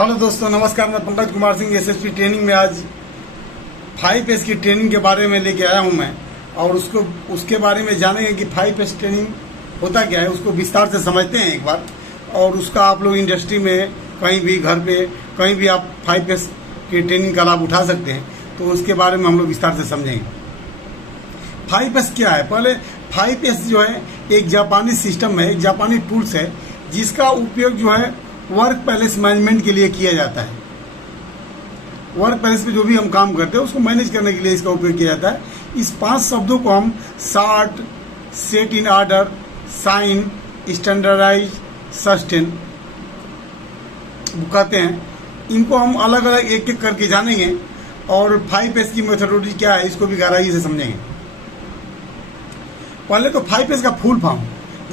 Hello दोस्तों, नमस्कार। मैं पंकज कुमार सिंह एसएसपी ट्रेनिंग में आज 5S की ट्रेनिंग के बारे में लेके आया हूं मैं, और उसके बारे में जानेंगे कि 5S ट्रेनिंग होता क्या है। उसको विस्तार से समझते हैं एक बार, और उसका आप लोग इंडस्ट्री में कहीं भी, घर पे कहीं भी आप 5S की ट्रेनिंग का लाभ उठा सकते हैं। तो उसके बारे में हम लोग विस्तार से समझेंगे। 5S क्या है। पहले 5S जो है एक जापानी सिस्टम है, एक जापानी टूल्स है, जिसका उपयोग जो है वर्क पैलेस मैनेजमेंट के लिए किया जाता है। वर्क पैलेस पे जो भी हम काम करते हैं उसको मैनेज करने के लिए इसका उपयोग किया जाता है। इस 5 शब्दों को हम sort, set in order, sign, standardize, sustain कहते हैं। इनको हम अलग अलग एक एक करके जानेंगे, और 5S की मेथोडोलॉजी क्या है इसको भी गहराई से समझेंगे। पहले तो 5S का फुल फॉर्म,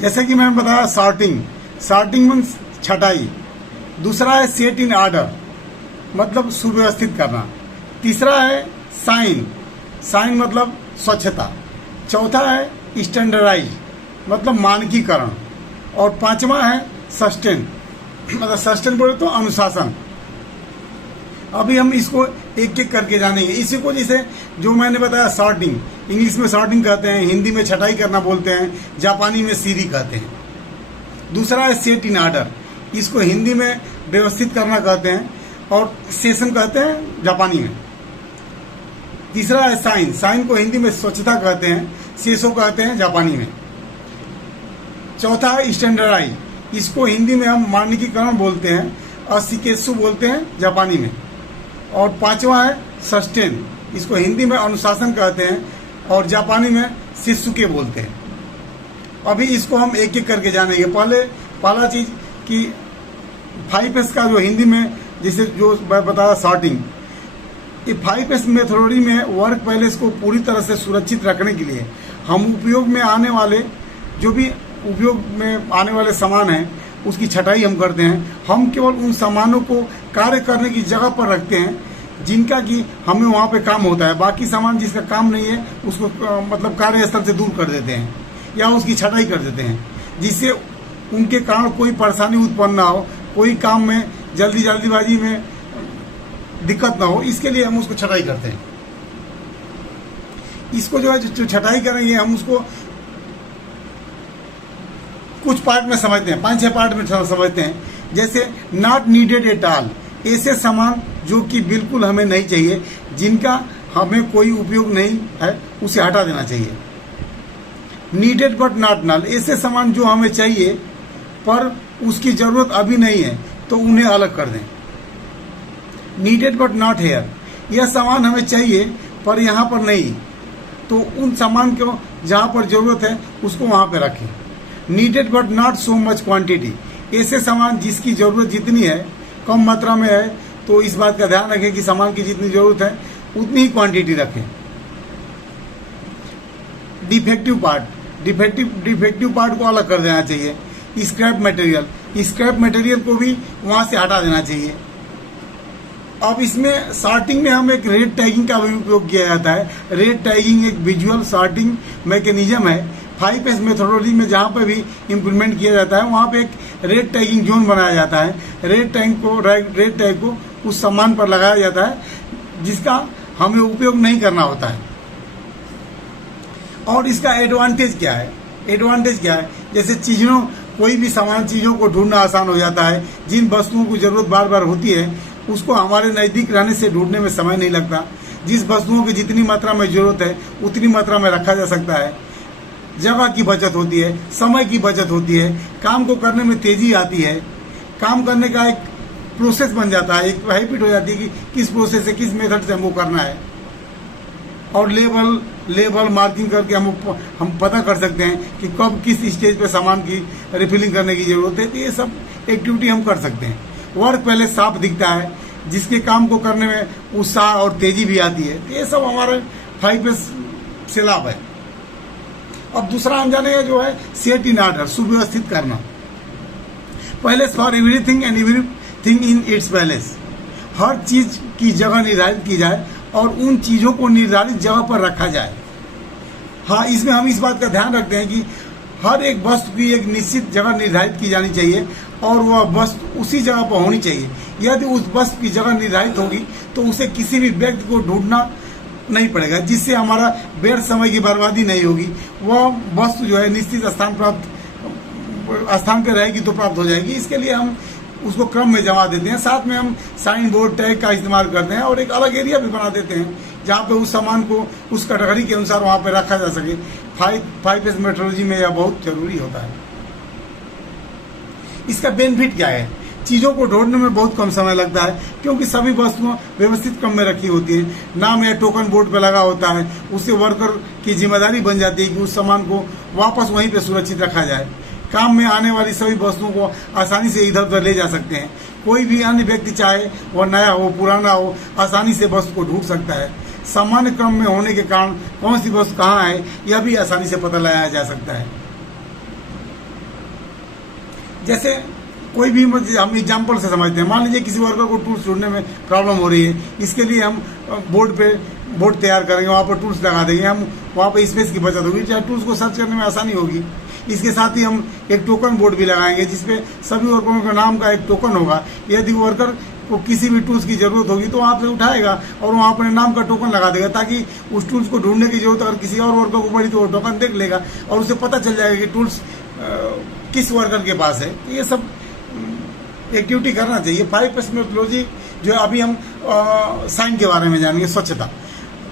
जैसे कि मैंने बताया, सॉर्टिंग मीन्स छटाई। दूसरा है सेट इन ऑर्डर, मतलब सुव्यवस्थित करना। तीसरा है साइन मतलब स्वच्छता। चौथा है स्टैंडर्डाइज, मतलब मानकीकरण। और 5वां है सस्टेन, मतलब सस्टेन बोले तो अनुशासन। अभी हम इसको एक एक करके जानेंगे। इसी को जैसे जो मैंने बताया सॉर्टिंग, इंग्लिश में सॉर्टिंग कहते हैं, हिंदी में छटाई करना बोलते हैं, जापानी में सीरी कहते हैं। दूसरा है सेट इन ऑर्डर, इसको हिंदी में व्यवस्थित करना कहते हैं, और सेशन कहते हैं जापानी में। तीसरा है साइन को हिंदी में स्वच्छता कहते हैं, सेसो कहते हैं जापानी में। चौथा है स्टैंडर्डाइज, इसको हिंदी में हम मानकीकरण बोलते हैं, और शिकेत्सु बोलते हैं जापानी में। और 5वां है सस्टेन, इसको हिंदी में अनुशासन कहते हैं, और जापानी में शित्सुके बोलते हैं। अभी इसको हम एक एक करके जानेंगे। पहला चीज कि 5S का जो हिंदी में, जैसे जो मैं बताया सॉर्टिंग, ये 5S मेथोडोलॉजी में वर्क पैलेस को पूरी तरह से सुरक्षित रखने के लिए हम उपयोग में आने वाले सामान हैं उसकी छटाई हम करते हैं। हम केवल उन सामानों को कार्य करने की जगह पर रखते हैं जिनका कि हमें वहाँ पे काम होता है। बाकी सामान जिसका काम नहीं है उसको मतलब कार्यस्थल से दूर कर देते हैं या उसकी छटाई कर देते हैं, जिससे उनके कारण कोई परेशानी उत्पन्न ना हो, कोई काम में जल्दीबाजी में दिक्कत ना हो। इसके लिए हम उसको छटाई करते हैं। इसको जो है जो छटाई करेंगे हम उसको कुछ पार्ट में समझते हैं, 5-6 पार्ट में समझते हैं। जैसे नॉट नीडेड एट ऑल, ऐसे सामान जो कि बिल्कुल हमें नहीं चाहिए, जिनका हमें कोई उपयोग नहीं है, उसे हटा देना चाहिए। नीडेड बट नॉट नल, ऐसे सामान जो हमें चाहिए पर उसकी जरूरत अभी नहीं है तो उन्हें अलग कर दें। नीडेड बट नॉट हेयर, यह सामान हमें चाहिए पर यहाँ पर नहीं, तो उन सामान को जहाँ पर जरूरत है उसको वहाँ पे रखें। Needed but not so much quantity, ऐसे सामान जिसकी जरूरत जितनी है कम मात्रा में है, तो इस बात का ध्यान रखें कि सामान की जितनी जरूरत है उतनी ही क्वांटिटी रखें। डिफेक्टिव पार्ट को अलग कर देना चाहिए। स्क्रैप मटेरियल को भी वहां से हटा देना चाहिए। अब इसमें सॉर्टिंग में हम एक रेट टैगिंग का भी उपयोग किया जाता है। रेट टैगिंग एक विजुअल सॉर्टिंग मैकेनिज्म है। 5S मेथोडोलॉजी में जहाँ पर भी इम्प्लीमेंट किया जाता है वहाँ पे एक रेट टैगिंग जोन बनाया जाता है। रेट टैग को उस सामान पर लगाया जाता है जिसका हमें उपयोग नहीं करना होता है। और इसका एडवांटेज क्या है, जैसे कोई भी सामान चीज़ों को ढूंढना आसान हो जाता है। जिन वस्तुओं की जरूरत बार बार होती है उसको हमारे नज़दीक रहने से ढूंढने में समय नहीं लगता। जिस वस्तुओं की जितनी मात्रा में जरूरत है उतनी मात्रा में रखा जा सकता है। जगह की बचत होती है, समय की बचत होती है, काम को करने में तेजी आती है। काम करने का एक प्रोसेस बन जाता है, एक हैबिट हो जाती है कि किस प्रोसेस से, किस मेथड से हमको करना है। और लेबल मार्किंग करके हम पता कर सकते हैं कि कब किस स्टेज पे सामान की रिफिलिंग करने की जरूरत है। तो ये सब एक्टिविटी हम कर सकते हैं। वर्क पहले साफ दिखता है, जिसके काम को करने में उत्साह और तेजी भी आती है। तो ये सब हमारे 5S से लाभ है। अब दूसरा हम जानेंगे जो है सेट इन ऑर्डर, सुव्यवस्थित करना। पहले for everything and everything in its place, हर चीज की जगह निर्धारित की जाए और उन चीजों को निर्धारित जगह पर रखा जाए। हाँ, इसमें हम इस बात का ध्यान रखते हैं कि हर एक वस्तु की एक निश्चित जगह निर्धारित की जानी चाहिए और वह वस्तु उसी जगह पर होनी चाहिए। यदि उस बस की जगह निर्धारित होगी तो उसे किसी भी व्यक्ति को ढूंढना नहीं पड़ेगा, जिससे हमारा व्यर्थ समय की बर्बादी नहीं होगी। वह वस्तु जो है निश्चित स्थान पर रहेगी तो प्राप्त हो जाएगी। इसके लिए हम उसको क्रम में जमा देते हैं। साथ में हम साइन बोर्ड टैग का इस्तेमाल करते हैं और एक अलग एरिया भी बना देते हैं जहाँ पे उस सामान को उस कैटेगरी के अनुसार वहाँ पे रखा जा सके। 5S मेट्रोलॉजी में यह बहुत जरूरी होता है। इसका बेनिफिट क्या है? चीज़ों को ढूंढने में बहुत कम समय लगता है, क्योंकि सभी वस्तुएं व्यवस्थित क्रम में रखी होती है। नाम या टोकन बोर्ड पे लगा होता है। उससे वर्कर की जिम्मेदारी बन जाती है कि उस सामान को वापस वहीं पे सुरक्षित रखा जाए। काम में आने वाली सभी वस्तुओं को आसानी से इधर उधर ले जा सकते हैं। कोई भी अन्य व्यक्ति, चाहे वह नया हो पुराना हो, आसानी से वस्तु को ढूंढ सकता है। सामान्य क्रम में होने के कारण कौन सी वस्तु कहाँ है यह भी आसानी से पता लगाया जा सकता है। जैसे कोई भी हम एग्जाम्पल से समझते हैं। मान लीजिए किसी वर्कर को टूल्स ढूंढने में प्रॉब्लम हो रही है। इसके लिए हम बोर्ड तैयार करेंगे, वहाँ पर टूल्स लगा देंगे। हम वहाँ पर स्पेस की बचत होगी, चाहे टूल्स को सर्च करने में आसानी होगी। इसके साथ ही हम एक टोकन बोर्ड भी लगाएंगे जिसपे सभी वर्करों के नाम का एक टोकन होगा। यदि वर्कर को किसी भी टूल्स की जरूरत होगी तो वहाँ पे उठाएगा और वहाँ अपने नाम का टोकन लगा देगा, ताकि उस टूल्स को ढूंढने की जरूरत अगर किसी और वर्कर को पड़ी तो वो टोकन देख लेगा और उसे पता चल जाएगा कि टूल्स किस वर्कर के पास है। तो ये सब एक्टिविटी करना चाहिए। 5S मेथोडोलॉजी जो है, अभी हम साइन के बारे में जानेंगे, स्वच्छता।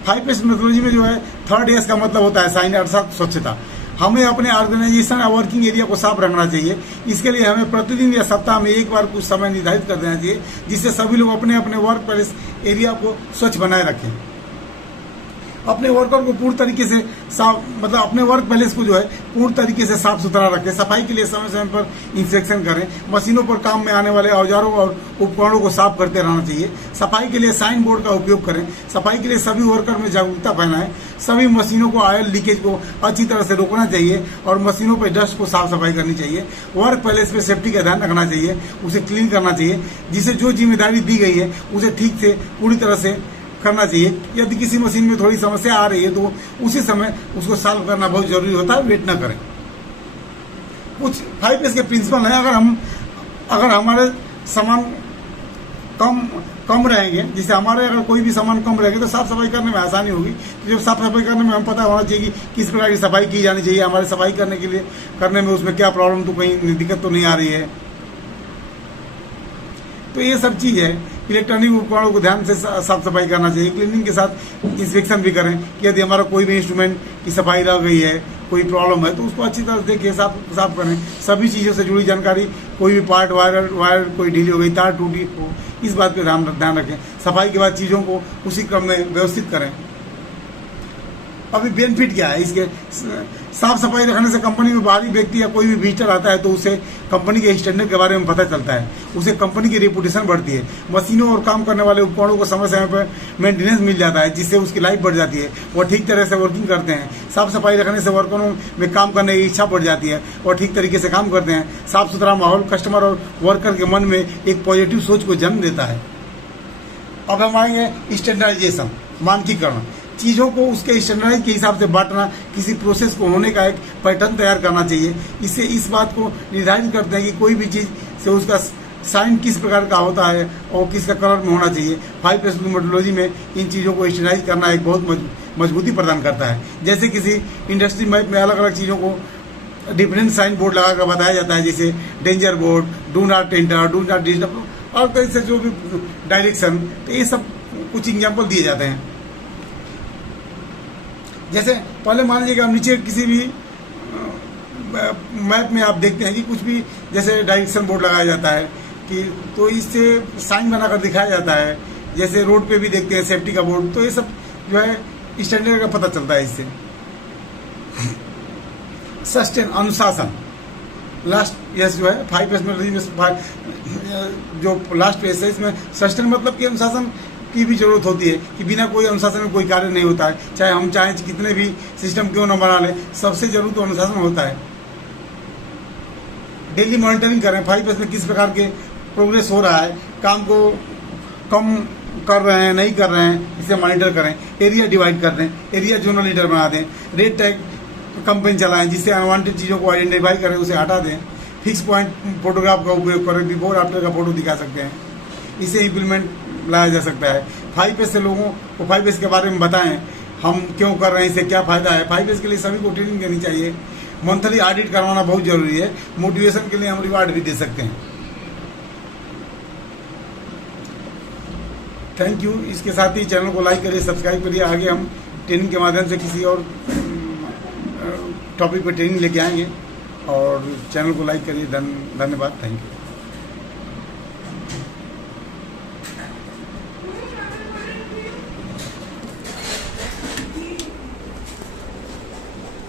5S मेथोडोलॉजी में जो है 3rd S का मतलब होता है साइन, अर्थात स्वच्छता। हमें अपने ऑर्गेनाइजेशन और वर्किंग एरिया को साफ रखना चाहिए। इसके लिए हमें प्रतिदिन या सप्ताह में एक बार कुछ समय निर्धारित कर देना चाहिए, जिससे सभी लोग अपने अपने वर्क प्लेस एरिया को स्वच्छ बनाए रखें। अपने वर्कर को पूर्ण तरीके से साफ, मतलब अपने वर्क प्लेस को जो है पूर्ण तरीके से साफ सुथरा रखें। सफाई के लिए समय समय पर इंस्पेक्शन करें। मशीनों पर काम में आने वाले औजारों और उपकरणों को साफ करते रहना चाहिए। सफाई के लिए साइन बोर्ड का उपयोग करें। सफाई के लिए सभी वर्कर में जागरूकता फैलाएं। सभी मशीनों को ऑयल लीकेज को अच्छी तरह से रोकना चाहिए और मशीनों पर डस्ट को साफ सफाई करनी चाहिए। वर्क प्लेस पे सेफ्टी का ध्यान रखना चाहिए, उसे क्लीन करना चाहिए। जिसे जो जिम्मेदारी दी गई है उसे ठीक से पूरी तरह से करना चाहिए। यदि किसी मशीन में थोड़ी समस्या आ रही है तो उसी समय उसको सॉल्व करना बहुत जरूरी होता है, वेट ना करें। कुछ 5S के प्रिंसिपल हैं। अगर हमारे सामान कम रहेंगे, जैसे हमारे अगर कोई भी सामान कम रहेगा तो साफ सफाई करने में आसानी होगी। तो जब साफ सफाई करने में हम पता होना चाहिए कि किस प्रकार की सफाई की जानी चाहिए। हमारे सफाई करने में उसमें क्या प्रॉब्लम, तो कहीं दिक्कत तो नहीं आ रही है। तो ये सब चीज़ है। इलेक्ट्रॉनिक उपकरणों को ध्यान से साफ सफाई करना चाहिए। क्लीनिंग के साथ इंस्पेक्शन भी करें कि यदि हमारा कोई भी इंस्ट्रूमेंट की सफाई रह गई है, कोई प्रॉब्लम है, तो उसको अच्छी तरह से देखिए, साफ करें। सभी चीज़ों से जुड़ी जानकारी, कोई भी पार्ट वायर कोई ढीली हो गई, तार टूटी हो, इस बात पर ध्यान रखें। सफाई के बाद चीज़ों को उसी क्रम में व्यवस्थित करें। अभी बेनिफिट क्या है इसके? साफ सफाई रखने से कंपनी में बाहरी व्यक्ति या कोई भी विजिटर आता है तो उसे कंपनी के स्टैंडर्ड के बारे में पता चलता है। उसे कंपनी की रेपुटेशन बढ़ती है। मशीनों और काम करने वाले उपकरणों को समय समय पर मेंटेनेंस मिल जाता है, जिससे उसकी लाइफ बढ़ जाती है। वो ठीक तरह से वर्किंग करते हैं। साफ सफाई रखने से वर्करों में काम करने की इच्छा बढ़ जाती है और ठीक तरीके से काम करते हैं। साफ सुथरा माहौल कस्टमर और वर्कर के मन में एक पॉजिटिव सोच को जन्म देता है। अब हम आएंगे स्टैंडर्डाइजेशन, मानकीकरण। चीज़ों को उसके स्टैंडर्डाइज के हिसाब से बांटना, किसी प्रोसेस को होने का एक पैटर्न तैयार करना चाहिए। इससे इस बात को निर्धारित करते हैं कि कोई भी चीज़ से उसका साइन किस प्रकार का होता है और किसका कलर में होना चाहिए। 5S मेथोडोलॉजी में इन चीज़ों को स्टैंडर्डाइज करना एक बहुत मजबूती प्रदान करता है। जैसे किसी इंडस्ट्री मैप में अलग अलग चीज़ों को डिफरेंट साइन बोर्ड लगा कर बताया जाता है, जैसे danger board, do not enter, do not disturb और कई से जो भी डायरेक्शन। तो ये सब कुछ एग्जाम्पल दिए जाते हैं। जैसे पहले मान लीजिए कि आप नीचे किसी भी मैप में आप देखते हैं कि कुछ भी जैसे डायरेक्शन बोर्ड लगाया जाता है कि, तो इससे साइन बनाकर दिखाया जाता है। जैसे रोड पे भी देखते हैं सेफ्टी का बोर्ड। तो ये सब जो है स्टैंडर्ड का पता चलता है इससे। सस्टेन, अनुशासन, लास्ट यस जो है 5S में जो लास्ट पेज है, इसमें सस्टेन मतलब कि अनुशासन की भी जरूरत होती है कि बिना कोई अनुशासन में कोई कार्य नहीं होता है। चाहे हम चाहें कितने भी सिस्टम क्यों न बना लें, सबसे जरूर तो अनुशासन होता है। डेली मॉनिटरिंग करें 5S में किस प्रकार के प्रोग्रेस हो रहा है, काम को कम कर रहे हैं नहीं कर रहे हैं, इसे मॉनिटर करें। एरिया डिवाइड कर दें, एरिया जोनल लीडर बना दें। रेड टैग कंपेन चलाएं जिससे अनवांटेड चीज़ों को आइडेंटिफाई करें, उसे हटा दें। फिक्स पॉइंट फोटोग्राफ का उपयोग करें, बिफोर आफ्टर का फोटो दिखा सकते हैं। इसे इम्प्लीमेंट लाया जा सकता है। 5S से लोगों को 5S के बारे में बताएं, हम क्यों कर रहे हैं, इससे क्या फायदा है। 5S के लिए सभी को ट्रेनिंग देनी चाहिए। मंथली ऑडिट करवाना बहुत जरूरी है। मोटिवेशन के लिए हम रिवार्ड भी दे सकते हैं। Thank you. इसके साथ ही चैनल को लाइक करिए, सब्सक्राइब करिए। आगे हम ट्रेनिंग के माध्यम से किसी और टॉपिक पर ट्रेनिंग लेके आएंगे। और चैनल को लाइक करिए। धन्यवाद। Thank you.